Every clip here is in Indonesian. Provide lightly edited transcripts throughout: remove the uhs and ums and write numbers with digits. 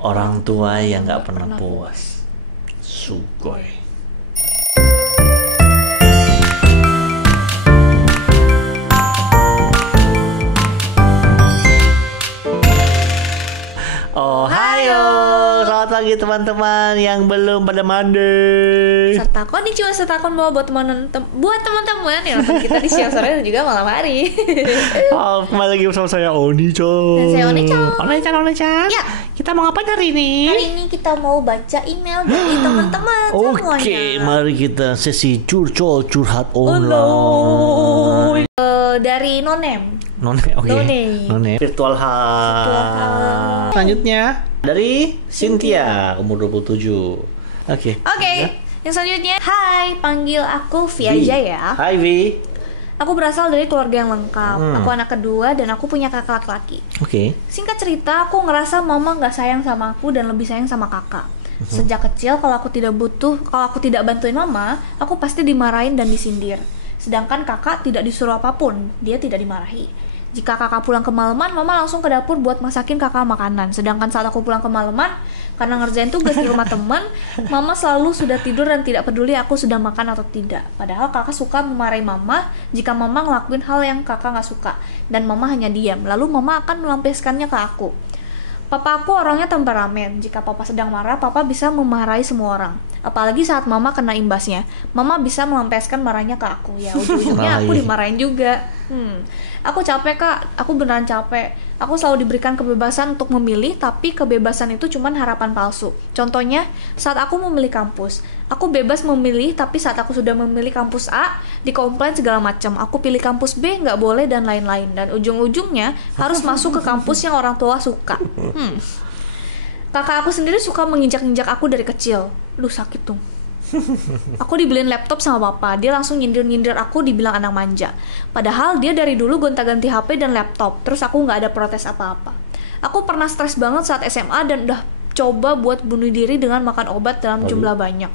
Orang tua yang nggak pernah puas. Sugoi. Ohayo, selamat pagi teman-teman yang belum pada mandi. Serta konnichiwa, serta konbanwa buat teman-teman yang nonton kita di siang sore dan juga malam hari. Kembali lagi bersama saya Oni-chan. Dan saya Oni-chan. Oni-chan. Ya. Kita mau ngapain hari ini? Hari ini kita mau baca email dari teman-teman semuanya. Oke, mari kita sesi curhat online. Dari Nonem. None, oke. None. Virtual hub. Selanjutnya dari Cynthia, umur 27. Oke. Yang selanjutnya, hai, panggil aku Vi aja ya. Hai Vi. Aku berasal dari keluarga yang lengkap. Aku anak kedua dan aku punya kakak laki-laki. Oke. Singkat cerita, aku ngerasa mama nggak sayang sama aku dan lebih sayang sama kakak. Sejak kecil, kalau aku tidak bantuin mama, aku pasti dimarahin dan disindir. Sedangkan kakak tidak disuruh apapun, dia tidak dimarahi. Jika kakak pulang kemalaman, mama langsung ke dapur buat masakin kakak makanan. Sedangkan saat aku pulang kemalaman, karena ngerjain tugas di rumah teman, mama selalu sudah tidur dan tidak peduli aku sudah makan atau tidak. Padahal kakak suka memarahi mama jika mama ngelakuin hal yang kakak nggak suka. Dan mama hanya diam, lalu mama akan melampiaskannya ke aku. Papa aku orangnya temperamen. Jika papa sedang marah, papa bisa memarahi semua orang. Apalagi saat mama kena imbasnya. Mama bisa melampiaskan marahnya ke aku. Ya ujung-ujungnya aku dimarahin juga. Aku capek kak, aku beneran capek. Aku selalu diberikan kebebasan untuk memilih, tapi kebebasan itu cuma harapan palsu. Contohnya, saat aku memilih kampus, aku bebas memilih, tapi saat aku sudah memilih kampus A, dikomplain segala macam. Aku pilih kampus B, nggak boleh, dan lain-lain. Dan ujung-ujungnya harus masuk ke kampus yang orang tua suka. Kakak aku sendiri suka menginjak-injak aku dari kecil. Sakit tuh. Aku dibeliin laptop sama papa, dia langsung nyindir-nyindir aku, dibilang anak manja. Padahal dia dari dulu gonta-ganti HP dan laptop, terus aku nggak ada protes apa-apa. Aku pernah stres banget saat SMA dan udah coba buat bunuh diri dengan makan obat dalam jumlah banyak.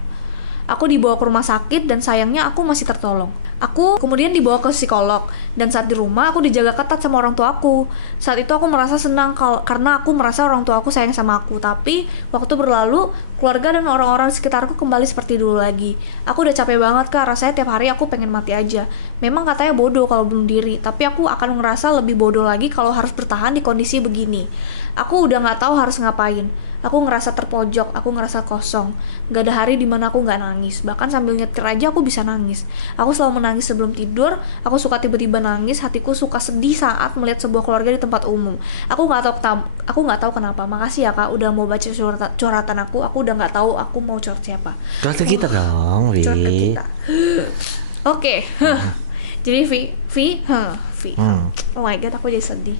Aku dibawa ke rumah sakit dan sayangnya aku masih tertolong. Aku kemudian dibawa ke psikolog dan saat di rumah aku dijaga ketat sama orang tua aku. Saat itu aku merasa senang karena aku merasa orang tua aku sayang sama aku. Tapi waktu berlalu, keluarga dan orang-orang di sekitarku kembali seperti dulu lagi. Aku udah capek banget kak, rasanya tiap hari aku pengen mati aja. Memang katanya bodoh kalau bunuh diri, tapi aku akan ngerasa lebih bodoh lagi kalau harus bertahan di kondisi begini. Aku udah gak tahu harus ngapain. Aku ngerasa terpojok, aku ngerasa kosong. Gak ada hari dimana aku gak nangis. Bahkan sambil nyetir aja aku bisa nangis. Aku selalu menangis sebelum tidur. Aku suka tiba-tiba nangis. Hatiku suka sedih saat melihat sebuah keluarga di tempat umum. Aku nggak tahu kenapa. Makasih ya kak, udah mau baca curhatan aku. Aku udah nggak tahu aku mau curhat siapa. Curhat ke kita dong, Vi. Curhat ke kita. Oke. Jadi Vi. Oh my god, aku jadi sedih.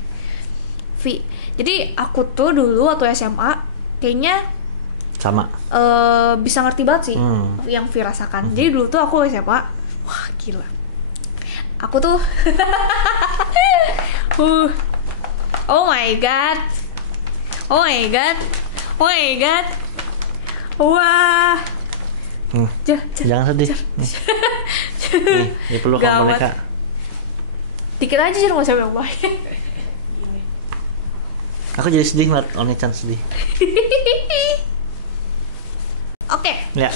Vi. Jadi aku tuh dulu waktu SMA kayaknya sama bisa ngerti banget sih yang Vi rasakan. Jadi dulu tuh aku SMA, wah gila, aku tuh oh my god, wah, jangan sedih. Nih peluk kamu boneka. Dikit aja sih nggak usah yang baik. Aku jadi sedih ngeliat Oni-chan sedih. Oke. Ya.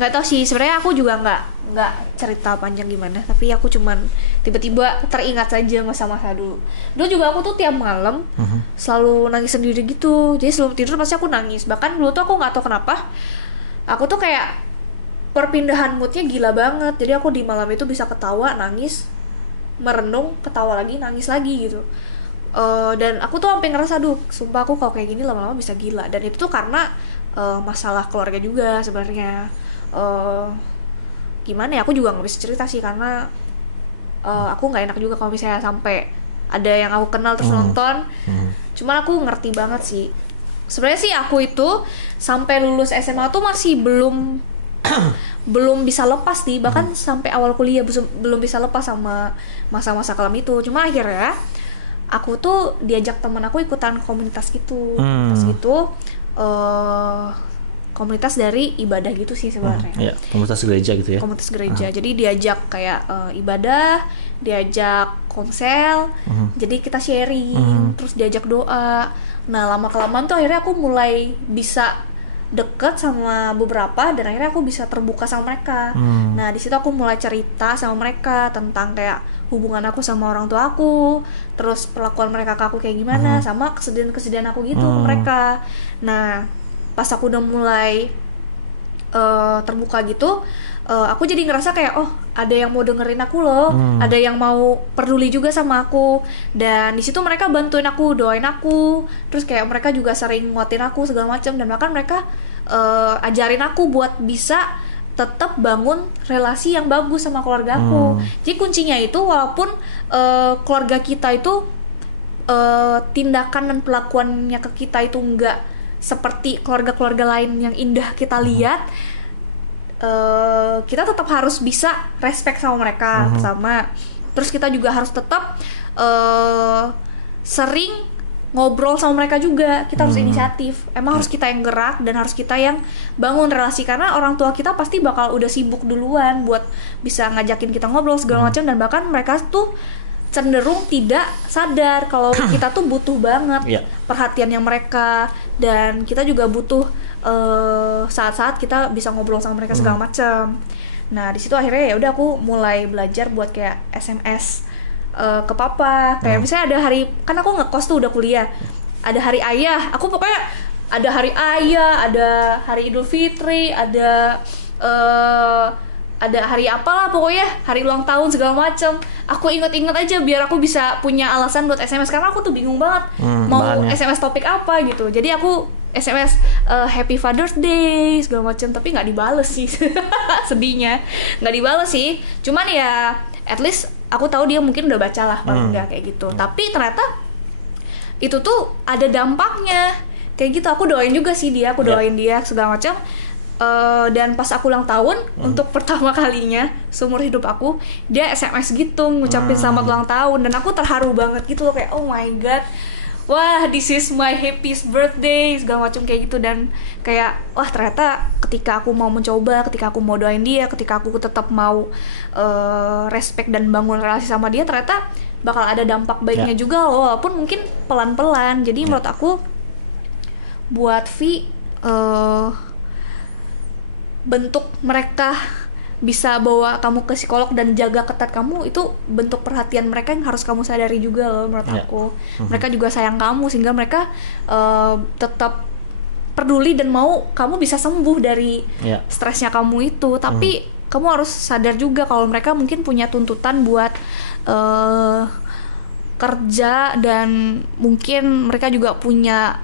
Nggak tahu sih, sebenarnya aku juga nggak cerita panjang gimana, tapi aku cuman tiba-tiba teringat saja masa-masa dulu. Dulu juga aku tuh tiap malam selalu nangis sendiri gitu. Jadi sebelum tidur pasti aku nangis. Bahkan dulu tuh aku nggak tahu kenapa, aku tuh kayak perpindahan moodnya gila banget. Jadi aku di malam itu bisa ketawa, nangis, merenung, ketawa lagi, nangis lagi gitu. Dan aku tuh sampai ngerasa, sumpah aku kalau kayak gini lama-lama bisa gila. Dan itu tuh karena masalah keluarga juga sebenarnya. Gimana ya, aku juga nggak bisa cerita sih karena aku nggak enak juga kalau misalnya sampai ada yang aku kenal terus nonton. Cuman aku ngerti banget sih. Sebenarnya sih aku itu sampai lulus SMA tuh masih belum bisa lepas nih, bahkan sampai awal kuliah belum bisa lepas sama masa-masa kelam itu. Cuma akhirnya aku tuh diajak temen aku ikutan komunitas gitu, komunitas dari ibadah gitu sih sebenarnya. Iya, komunitas gereja gitu ya. Komunitas gereja. Jadi diajak kayak ibadah, diajak konsel, jadi kita sharing, terus diajak doa. Nah, lama-kelamaan tuh akhirnya aku mulai bisa deket sama beberapa dan akhirnya aku bisa terbuka sama mereka. Nah, di situ aku mulai cerita sama mereka tentang kayak hubungan aku sama orang tua aku, terus perlakuan mereka ke aku kayak gimana, sama kesedihan-kesedihan aku gitu ke mereka. Nah, pas aku udah mulai terbuka gitu, aku jadi ngerasa kayak oh ada yang mau dengerin aku loh, ada yang mau peduli juga sama aku, dan di situ mereka bantuin aku, doain aku, terus kayak mereka juga sering nguatin aku segala macam, dan bahkan mereka ajarin aku buat bisa tetap bangun relasi yang bagus sama keluarga aku. Jadi kuncinya itu walaupun keluarga kita itu tindakan dan perlakuannya ke kita itu enggak seperti keluarga-keluarga lain yang indah kita lihat, kita tetap harus bisa respect sama mereka pertama. Terus kita juga harus tetap sering ngobrol sama mereka juga. Kita harus inisiatif. Emang harus kita yang gerak dan harus kita yang bangun relasi, karena orang tua kita pasti bakal udah sibuk duluan buat bisa ngajakin kita ngobrol segala macam, dan bahkan mereka tuh cenderung tidak sadar kalau kita tuh butuh banget perhatiannya mereka, dan kita juga butuh saat-saat kita bisa ngobrol sama mereka segala macam. Nah, di situ akhirnya ya udah aku mulai belajar buat kayak SMS ke papa, kayak misalnya ada hari, kan aku ngekos tuh udah kuliah, ada hari ayah, aku pokoknya ada hari ayah, ada hari Idul Fitri, ada hari apalah pokoknya, hari ulang tahun segala macam. Aku inget-inget aja biar aku bisa punya alasan buat SMS, karena aku tuh bingung banget mau bahannya. SMS topik apa gitu. Jadi aku SMS Happy Father's Day segala macam, tapi nggak dibales sih. Sedihnya nggak dibales sih. Cuman ya at least aku tahu dia mungkin udah baca lah paling nggak kayak gitu. Tapi ternyata itu tuh ada dampaknya kayak gitu. Aku doain juga sih dia, aku doain dia segala macam. Dan pas aku ulang tahun untuk pertama kalinya seumur hidup aku, dia SMS gitu ngucapin selamat ulang tahun, dan aku terharu banget gitu loh, kayak oh my god, wah this is my happiest birthday segala macam kayak gitu. Dan kayak wah ternyata ketika aku mau mencoba, ketika aku mau doain dia, ketika aku tetap mau respect dan bangun relasi sama dia, ternyata bakal ada dampak baiknya juga loh, walaupun mungkin pelan-pelan. Jadi menurut aku buat Vi, bentuk mereka bisa bawa kamu ke psikolog dan jaga ketat kamu, itu bentuk perhatian mereka yang harus kamu sadari juga loh menurut aku. Mereka juga sayang kamu, sehingga mereka tetap peduli dan mau kamu bisa sembuh dari stresnya kamu itu. Tapi kamu harus sadar juga kalau mereka mungkin punya tuntutan buat kerja, dan mungkin mereka juga punya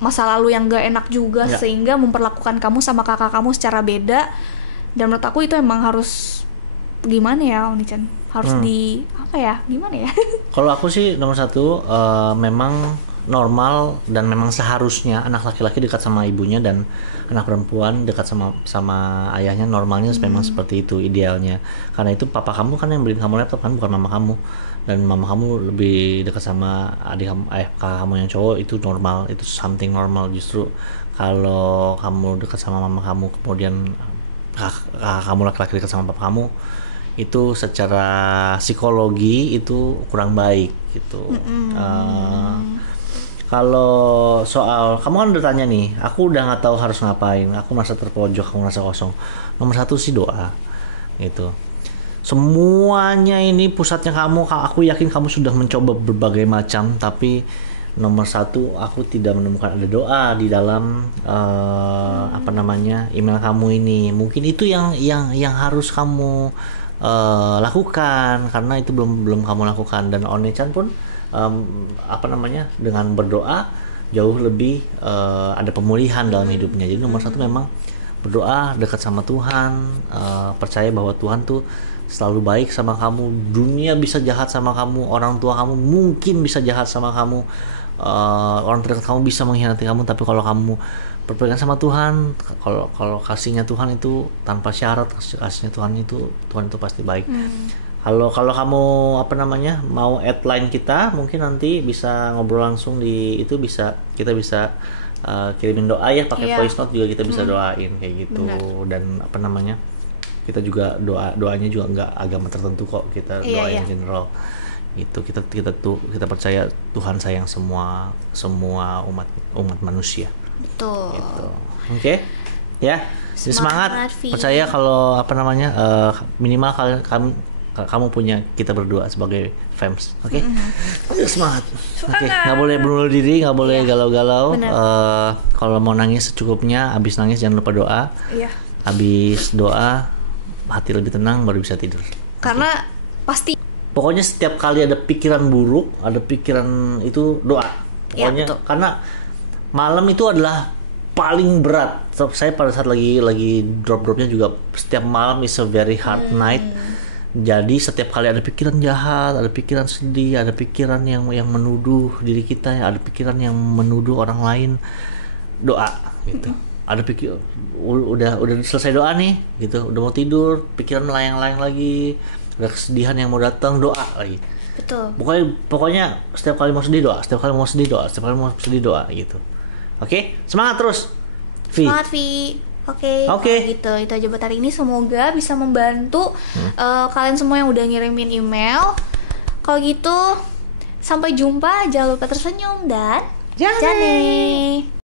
masa lalu yang gak enak juga, sehingga memperlakukan kamu sama kakak kamu secara beda. Dan menurut aku itu emang harus gimana ya Oni-chan, harus di apa ya, gimana ya. Kalau aku sih nomor satu, memang normal dan memang seharusnya anak laki-laki dekat sama ibunya, dan anak perempuan dekat sama ayahnya. Normalnya memang seperti itu idealnya, karena itu papa kamu kan yang beliin kamu laptop kan, bukan mama kamu. Dan mama kamu lebih dekat sama adik kamu, kakak kamu yang cowok, itu normal, itu something normal. Justru kalau kamu dekat sama mama kamu, kemudian kakak kamu laki-laki dekat sama papa kamu, itu secara psikologi itu kurang baik gitu. Kalau soal kamu kan udah tanya nih, aku udah nggak tahu harus ngapain, aku merasa terpojok, aku merasa kosong. Nomor satu sih doa gitu. Semuanya ini pusatnya kamu. Aku yakin kamu sudah mencoba berbagai macam, tapi nomor satu, aku tidak menemukan ada doa di dalam email kamu ini. Mungkin itu yang harus kamu lakukan, karena itu belum kamu lakukan. Dan One-chan pun dengan berdoa jauh lebih ada pemulihan dalam hidupnya. Jadi nomor satu memang berdoa, dekat sama Tuhan, percaya bahwa Tuhan tuh selalu baik sama kamu. Dunia bisa jahat sama kamu, orang tua kamu mungkin bisa jahat sama kamu, orang terdekat kamu bisa mengkhianati kamu, tapi kalau kamu berpegang sama Tuhan, kalau kasihnya Tuhan itu tanpa syarat, kasihnya Tuhan itu pasti baik. Kalau kamu mau add line kita, mungkin nanti bisa ngobrol langsung di itu, kita bisa kirimin doa ya, pakai Iya. voice note juga kita bisa doain kayak gitu. Benar. Dan apa namanya, kita juga doanya juga nggak agama tertentu kok, kita Iya, doain iya. general gitu. Kita percaya Tuhan sayang semua umat manusia Betul. gitu. Oke ya, jadi semangat. Semangat, Vi. Percaya kalau apa namanya, minimal kamu punya kita berdua sebagai fans. Oke. Semangat. Oke, nggak boleh bunuh diri, nggak boleh galau-galau. Benar. Kalau mau nangis secukupnya, habis nangis jangan lupa doa. Iya. Habis doa hati lebih tenang, baru bisa tidur. Karena pasti Pokoknya setiap kali ada pikiran buruk, ada pikiran itu doa. Ya, Pokoknya betul. karena malam itu adalah paling berat. So, saya pada saat lagi drop-dropnya juga, setiap malam is a very hard night. Jadi setiap kali ada pikiran jahat, ada pikiran sedih, ada pikiran yang menuduh diri kita, ada pikiran yang menuduh orang lain, doa gitu. Ada udah selesai doa nih gitu, udah mau tidur, pikiran melayang-layang lagi, ada kesedihan yang mau datang, doa lagi. betul. Pokoknya setiap kali mau sedih doa, setiap kali mau sedih doa, setiap kali mau sedih doa gitu. Oke, semangat terus, Vi. Semangat, Vi. Oke, Oke. kalau gitu itu aja buat hari ini. Semoga bisa membantu kalian semua yang udah ngirimin email. Kalau gitu, sampai jumpa. Jangan lupa tersenyum dan Jane. Jane.